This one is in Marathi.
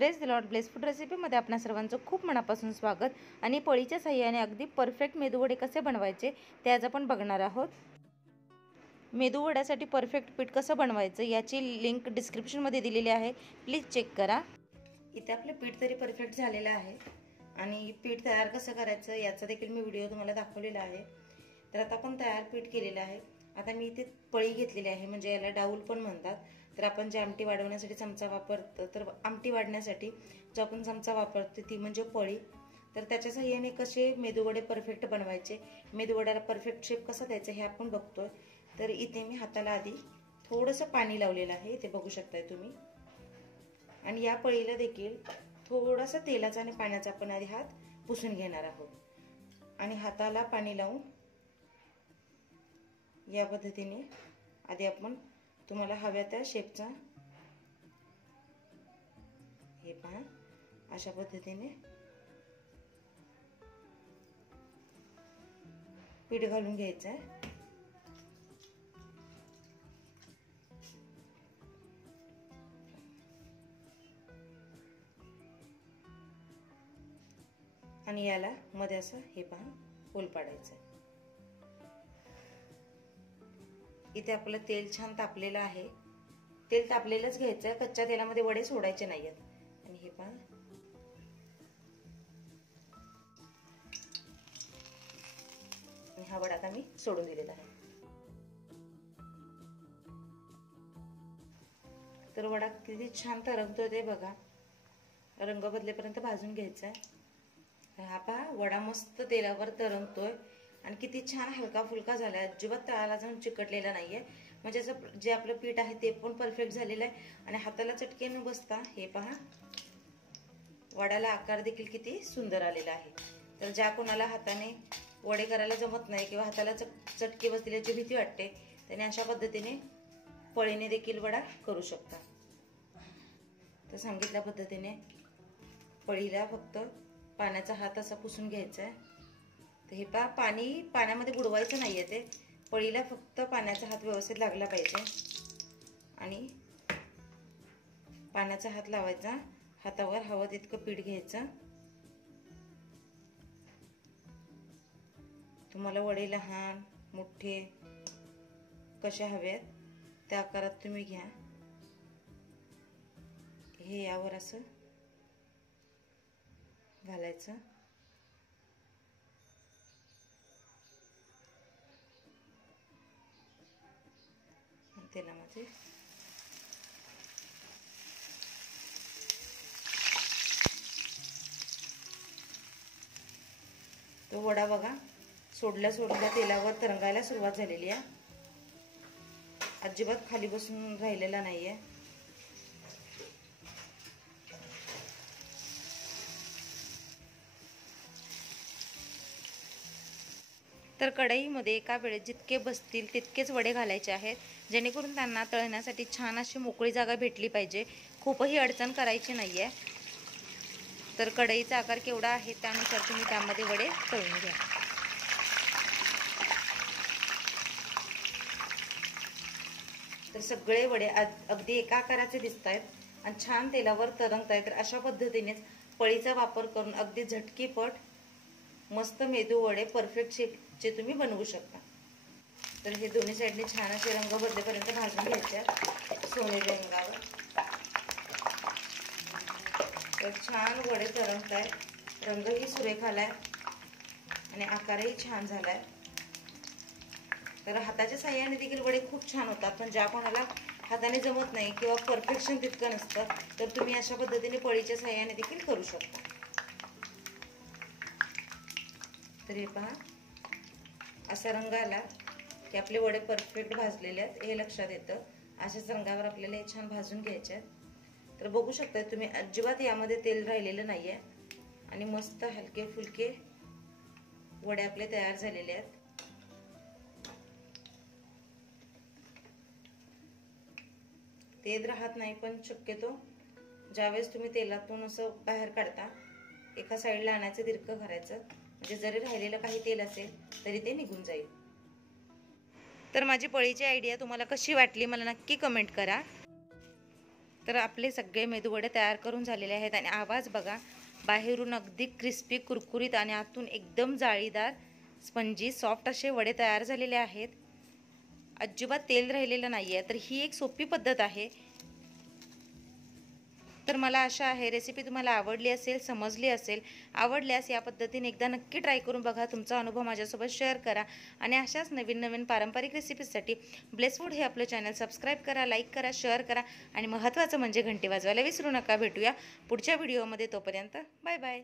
Press the Lord bless food रेसिपीमध्ये आपणा सर्वांचं खूप मनापासून स्वागत। आणि पोळीच्या साहाय्याने अगदी परफेक्ट मेदूवडे कसे बनवायचे ते आज आपण बघणार आहोत। मेदूवड्यासाठी परफेक्ट पीठ कसं बनवायचं याची लिंक डिस्क्रिप्शनमध्ये दिलेली आहे, प्लीज चेक करा। इथे आपले पीठ तरी परफेक्ट झालेलं आहे आणि पीठ तयार कसं करायचं याचा देखील मी व्हिडिओ तुम्हाला दाखवलेला आहे। तर आता आपण तयार पीठ केलेलं आहे। आता मी इथे पळी घेतलेली आहे, म्हणजे याला डाऊल पण म्हणतात। तर आपण जे आमटी वाढवण्यासाठी चमचा वापरतो, तर आमटी वाढण्यासाठी जो आपण चमचा वापरतो ती म्हणजे पळी। तर त्याच्या साहाय्याने कसे मेदूवडे परफेक्ट बनवायचे, मेदूवड्याला परफेक्ट शेप कसा द्यायचा हे आपण बघतोय। तर इथे मी हाताला आधी थोडंसं पाणी लावलेलं आहे, इथे बघू शकताय तुम्ही। आणि या पळीला देखील थोडासा तेलाचा आणि पाण्याचा आपण आधी हात पुसून घेणार आहोत। आणि हाताला पाणी लावून या पद्धतीने आधी आपण तुम्हाला हव्या त्या शेपचा हे पहा अशा पद्धतीने पीठ घालून घ्यायचं आहे। आणि याला मध्ये असं हे पहा होल पाडायचं आहे। इथे आपलं तेल छान तापलेलं आहे, तेल तापलेलंच घ्यायचं आहे, कच्च्या तेलामध्ये वडे सोडायचे नाहीयेत। आणि हे पहा हा वडा आता मी सोडून दिलेला आहे। तर वडा किती छान तरंगतोय ते बघा, रंग बदलेपर्यंत भाजून घ्यायचा आहे। हा पहा वडा मस्त तेलावर तरंगतोय आणि किती छान हलका फुलका झालाय, अजिबात तळाला जाऊन चिकटलेला नाहीये। म्हणजे जे आपलं पीठ आहे ते पण परफेक्ट झालेलं आहे आणि हाताला चटके न बसता हे पहा वड्याला आकार देखील किती सुंदर आलेला आहे। तर ज्या कोणाला हाताने वडे करायला जमत नाही किंवा हाताला चटके बसतील याची भीती वाटते, त्याने अशा पद्धतीने पळीने देखील वडा करू शकता। तर सांगितल्या पद्धतीने पळीला फक्त पाण्याचा हात असा पुसून घ्यायचा आहे। तर हे पहा पाण्यामध्ये बुडवायचं नाहीये, ते पळीला फक्त पाण्याचा हात व्यवस्थित लागला पाहिजे। आणि पाण्याचा हात लावायचा, हातावर हवं तितकं पीठ घ्यायचं। तुम्हाला वडे लहान मोठे कशा हवेत त्या आकारात तुम्ही घ्या। हे यावर असं घालायचं तेलामध्ये। तो वडा बघा सोडल्या तेलावर तरंगायला सुरुवात झालेली आहे, अजिबात खाली बसून राहिलेला नाहीये। तर कढईमध्ये एका वेळेस जितके बसतील तितकेच वडे घालायचे आहेत, जेणेकरून त्यांना तळण्यासाठी छान अशी मोकळी जागा भेटली पाहिजे, खूपही अडचण करायची नाहीये। तर कढईचा आकार केवढा आहे त्यानुसार तुम्ही त्यामध्ये वडे तळून घ्या। तर सगळे वडे अगदी एका आकाराचे दिसत आहेत आणि छान तेलावर तरंगत आहेत। तर अशा पद्धतीनेच पळीचा वापर करून अगदी झटकीपट मस्त मेदू वडे परफेक्ट शेपचे तुम्ही बनवू शकता। तर हे दोन्ही साईडने छान असे रंग बदलेपर्यंत भाजून घ्यायचे, सोनेरी रंगावर। तर छान वडे तरंगत आहेत, रंगही सुरेख आलाय आणि आकारही छान झालाय। तर हाताच्या साहाय्याने देखील वडे खूप छान होतात, पण ज्या कोणाला हाताने जमत नाही किंवा परफेक्शन तितकं नसतं तर तुम्ही अशा पद्धतीने पळीच्या साहाय्याने देखील करू शकता। तर हे पहा असा रंग आला की आपले वडे परफेक्ट भाजलेले आहेत हे लक्षात येतं। अशाच रंगावर आपल्याला हे छान भाजून घ्यायचे आहेत। तर बघू शकता तुम्ही अजिबात यामध्ये तेल राहिलेलं नाहीये आणि मस्त हलके फुलके वडे आपले तयार झालेले आहेत। तेल राहत नाही, पण शक्यतो ज्यावेळेस तुम्ही तेलातून असं बाहेर काढता एका साईडला आणायचं, तिरकं करायचं, म्हणजे जरी राहिलेलं काही तेल असेल तरी ते निघून जाईल। तर माझी पळीची आयडिया तुम्हाला कशी वाटली मला नक्की कमेंट करा। तर आपले सगळे मेदूवडे तयार करून झालेले आहेत आणि आवाज बघा, बाहेरून अगदी क्रिस्पी कुरकुरीत आणि आतून एकदम जाळीदार स्पंजी सॉफ्ट असे वडे तयार झालेले आहेत. अजिबात तेल राहिलेलं नाही आहे. तर ही एक सोपी पद्धत आहे. तर मला आशा आहे रेसिपी तुम्हाला आवडली असेल, समजली असेल. आवडल्यास या पद्धतीने एकदा नक्की ट्राय करून बघा. तुमचा अनुभव माझ्यासोबत शेअर करा आणि अशाच नवीन नवीन पारंपरिक रेसिपीसाठी ब्लेस फूड हे आपलं चॅनल सबस्क्राईब करा, लाईक करा, शेअर करा आणि महत्त्वाचं म्हणजे घंटी वाजवायला विसरू नका. भेटूया पुढच्या व्हिडिओमध्ये. तोपर्यंत बाय बाय.